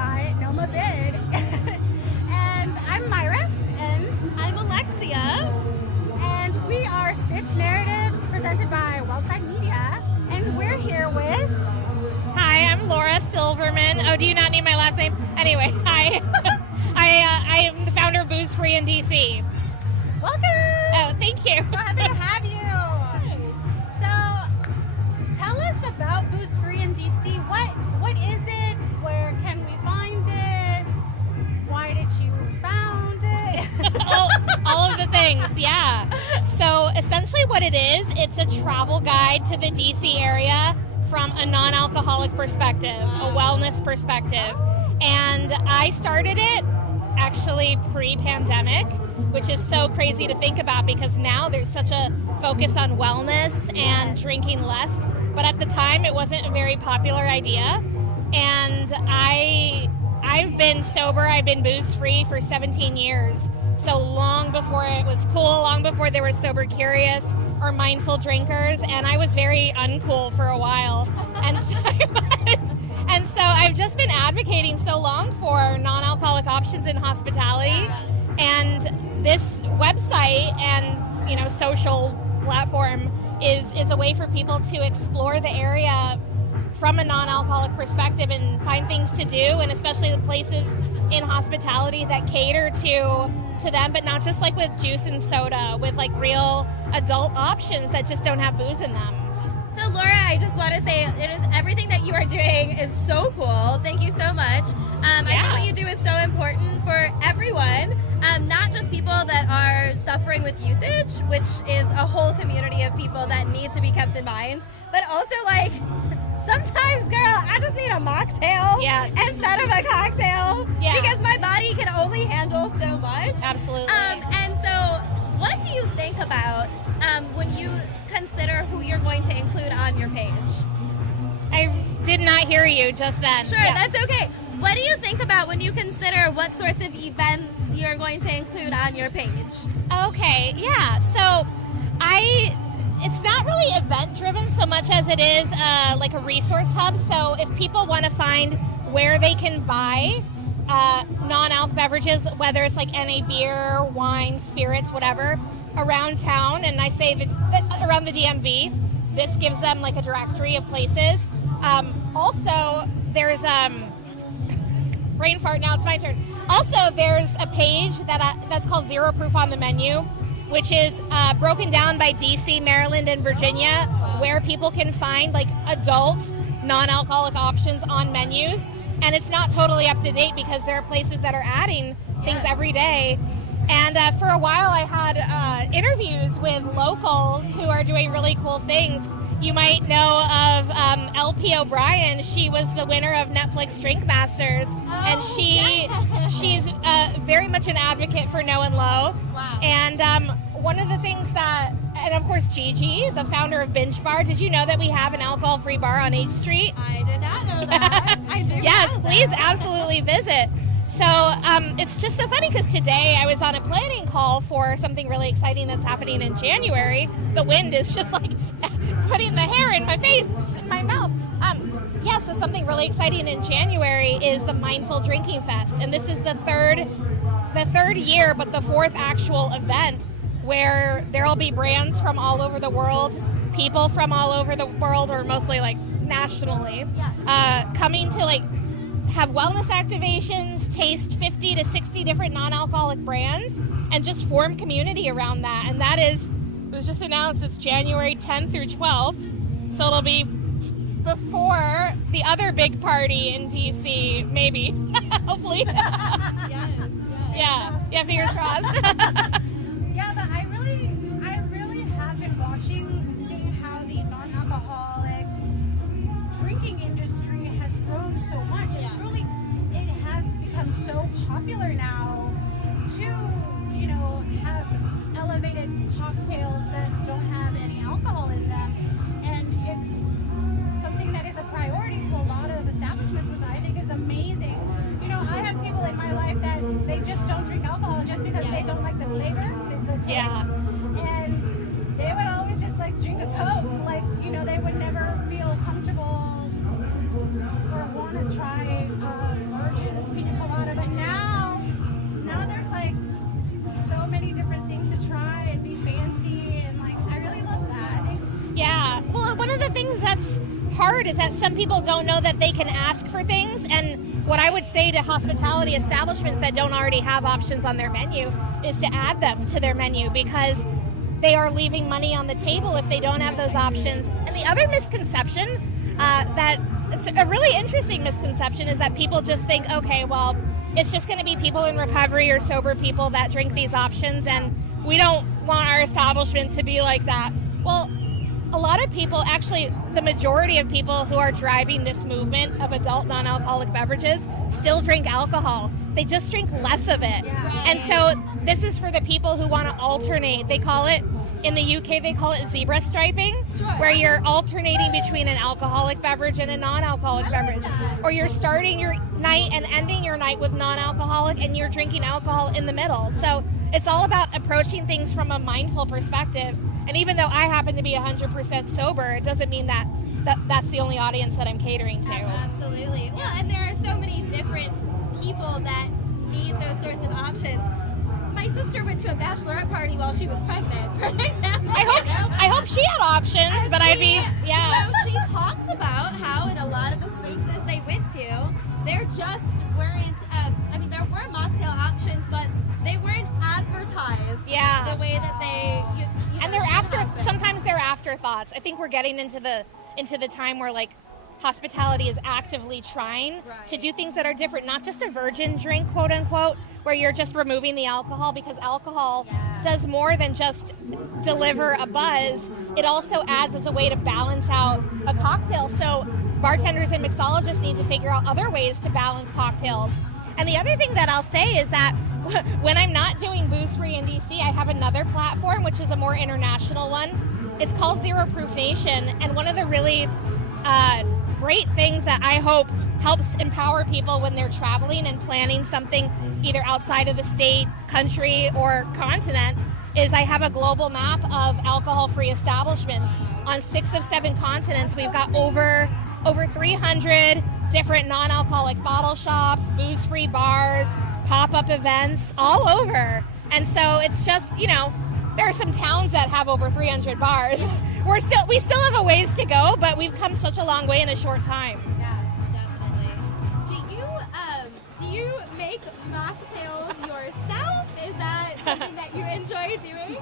by NoMa Bid. And I'm Myra. And I'm Alexia. And we are Stitch Narratives presented by Wildside Media. And we're here with... Hi, I'm Laura Silverman. Oh, do you not need my last name? Anyway, hi. I am the founder of Booze Free in DC. Welcome! Oh, thank you. So happy to have you. So, tell us about Booze Free in DC. What is it? Where can we find it? Why did you found it? all of the things, yeah. So essentially what it is, it's a travel guide to the DC area from a non-alcoholic perspective, a wellness perspective. And I started it actually pre-pandemic, which is so crazy to think about because now there's such a focus on wellness and drinking less. But at the time, it wasn't a very popular idea. And I've been sober, I've been booze-free for 17 years. So long before it was cool, long before there were sober curious or mindful drinkers. And I was very uncool for a while. And so I've just been advocating so long for non-alcoholic options in hospitality. And this website and, social platform is a way for people to explore the area from a non-alcoholic perspective and find things to do, and especially the places in hospitality that cater to them, but not just like with juice and soda, with like real adult options that just don't have booze in them. So Laura, I just want to say everything that you are doing is so cool. Thank you so much. I think what you do is so important for everyone, not just people that are suffering with usage, which is a whole community of people that need to be kept in mind, but also like sometimes, girl, I just need a mocktail instead of a cocktail because my body can only handle so much. Absolutely. And so what do you think about when you consider who you're going to include on your page? I did not hear you just then. Sure, that's okay. What do you think about when you consider what sorts of events you're going to include on your page? Okay, yeah. So it's not really event driven so much as it is like a resource hub. So if people want to find where they can buy non-alc beverages, whether it's like NA beer, wine, spirits, whatever, around town, and I say that around the DMV, this gives them like a directory of places. Also, there's brain fart. Now it's my turn. Also, there's a page that's called Zero Proof on the Menu, which is broken down by DC, Maryland, and Virginia, where people can find like adult non-alcoholic options on menus. And it's not totally up to date because there are places that are adding things every day. And for a while I had interviews with locals who are doing really cool things. You might know of LP O'Brien. She was the winner of Netflix Drink Masters. And she's very much an advocate for no and low. Wow. And one of the things that, and of course Gigi, the founder of Binge Bar, did you know that we have an alcohol-free bar on H Street? I did not know that. I do. Yes, please absolutely visit. So it's just so funny because today I was on a planning call for something really exciting that's happening in January. The wind is just like putting the hair in my face, in my mouth. So something really exciting in January is the Mindful Drinking Fest. And this is the third year, but the fourth actual event where there'll be brands from all over the world, people from all over the world, or mostly like nationally, coming to like have wellness activations, taste 50 to 60 different non-alcoholic brands, and just form community around that. And it was just announced, it's January 10th through 12th. So it'll be before the other big party in DC, maybe, hopefully. Yeah, fingers crossed. But I really have been watching, seeing how the non-alcoholic drinking industry has grown so much. And truly, it has become so popular now to, have elevated cocktails that don't have any alcohol in them. And it's something that is a priority to a lot of establishments, which I think is amazing. I have people in my life that they just don't drink alcohol just because they don't like the flavor, the taste. And they would always just like drink a Coke. Like, they would never feel comfortable or want to try a virgin hard is that some people don't know that they can ask for things. And what I would say to hospitality establishments that don't already have options on their menu is to add them to their menu, because they are leaving money on the table if they don't have those options. And the other misconception that it's a really interesting misconception is that people just think, okay, well, it's just going to be people in recovery or sober people that drink these options, and we don't want our establishment to be like that. Well, a lot of people, actually, the majority of people who are driving this movement of adult non-alcoholic beverages still drink alcohol. They just drink less of it. Yeah. And so this is for the people who want to alternate. They call it, in the UK, they call it zebra striping, where you're alternating between an alcoholic beverage and a non-alcoholic beverage. Or you're starting your night and ending your night with non-alcoholic, and you're drinking alcohol in the middle. So it's all about approaching things from a mindful perspective. And even though I happen to be 100% sober, it doesn't mean that that's the only audience that I'm catering to. Absolutely. Well, and there are so many different people that need those sorts of options. My sister went to a bachelorette party while she was pregnant. I hope she had options, but I'd be, yeah. You know, she talks about how in a lot of the spaces they went to, there just weren't, I mean, there were mocktail options, but they weren't advertised the way that they, and they're sometimes they're afterthoughts. I think we're getting into the time where, like, hospitality is actively trying to do things that are different, not just a virgin drink, quote unquote, where you're just removing the alcohol, because alcohol does more than just deliver a buzz. It also adds as a way to balance out a cocktail. So bartenders and mixologists need to figure out other ways to balance cocktails. And the other thing that I'll say is that when I'm not doing Booze Free in DC, I have another platform, which is a more international one. It's called Zero Proof Nation, and one of the really great things that I hope helps empower people when they're traveling and planning something either outside of the state, country, or continent is I have a global map of alcohol-free establishments on 6 of 7 continents. We've got over 300 different non-alcoholic bottle shops, booze-free bars, pop-up events all over. And so it's just, you know, there are some towns that have over 300 bars. We still have a ways to go, but we've come such a long way in a short time. Yes, definitely. Do you make mocktails yourself? Is that something that you enjoy doing?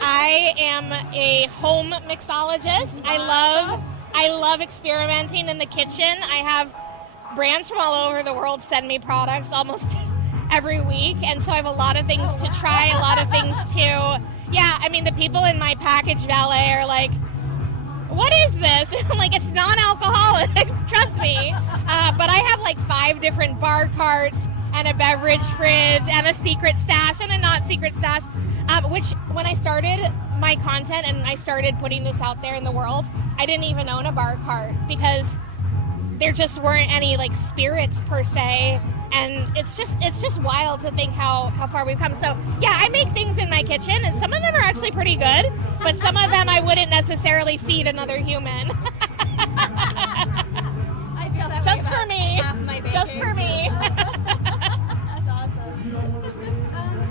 I am a home mixologist. I love experimenting in the kitchen. I have brands from all over the world send me products almost every week, and so I have a lot of things to try, a lot of things to, I mean, the people in my package valet are like, what is this? I'm like, it's non-alcoholic, trust me. But I have like 5 different bar carts and a beverage fridge and a secret stash and a not secret stash, which when I started my content and I started putting this out there in the world, I didn't even own a bar cart because there just weren't any like spirits per se. And it's just wild to think how far we've come. So yeah, I make things in my kitchen, and some of them are actually pretty good, but some of them I wouldn't necessarily feed another human. I feel that just way for me. Half my baking. Just for me. That's awesome.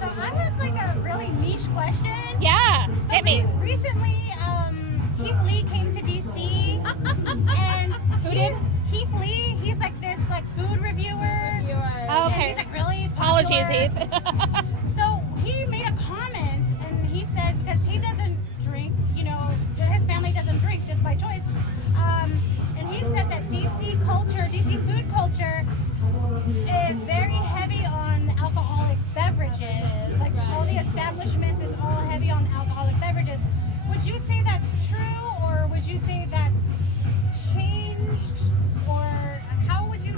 So I have like a really niche question. Yeah, So hit me. Recently, Keith Lee came to DC, and Who did? Keith Lee, he's like this like food reviewer. Oh, And okay. he's like really Apologies, popular. Eve. So he made a comment, and he said, because he doesn't drink, you know, his family doesn't drink just by choice. And he said that DC food culture is very heavy on alcoholic beverages. Like all the establishments is all heavy on alcoholic beverages. Would you say that's true, or would you say that's changed, or how would you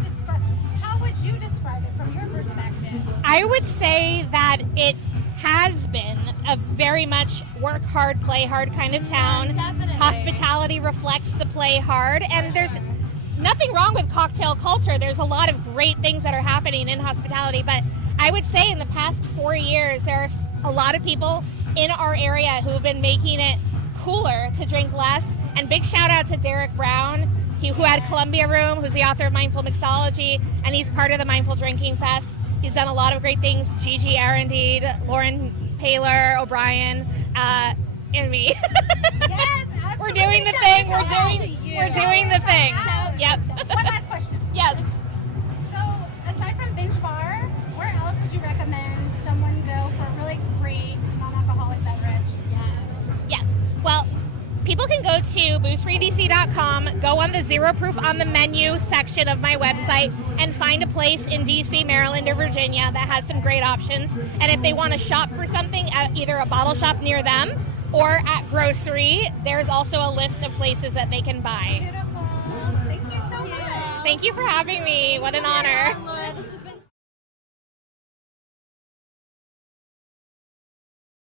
describe it from your perspective? I would say that it has been a very much work hard, play hard kind of town. Definitely. Hospitality reflects the play hard, and there's nothing wrong with cocktail culture. There's a lot of great things that are happening in hospitality, but I would say in the past 4 years, there's a lot of people in our area who have been making it cooler to drink less. And big shout out to Derek Brown, who had Columbia Room, who's the author of Mindful Mixology, and he's part of the Mindful Drinking Fest. He's done a lot of great things. Gigi Arendide, Lauren Paler, O'Brien, and me. Yes, We're doing the thing. We're you. doing the thing. Yep. One last question. Yes. So, aside from Binge Bar, where else would you recommend someone go for a really great non-alcoholic beverage? Yes. Well, people can go to boostfreedc.com, go on the Zero Proof on the Menu section of my website, and find a place in DC, Maryland, or Virginia that has some great options. And if they want to shop for something at either a bottle shop near them or at grocery, there's also a list of places that they can buy. Beautiful. Thank you so much. Thank you for having me. What an honor.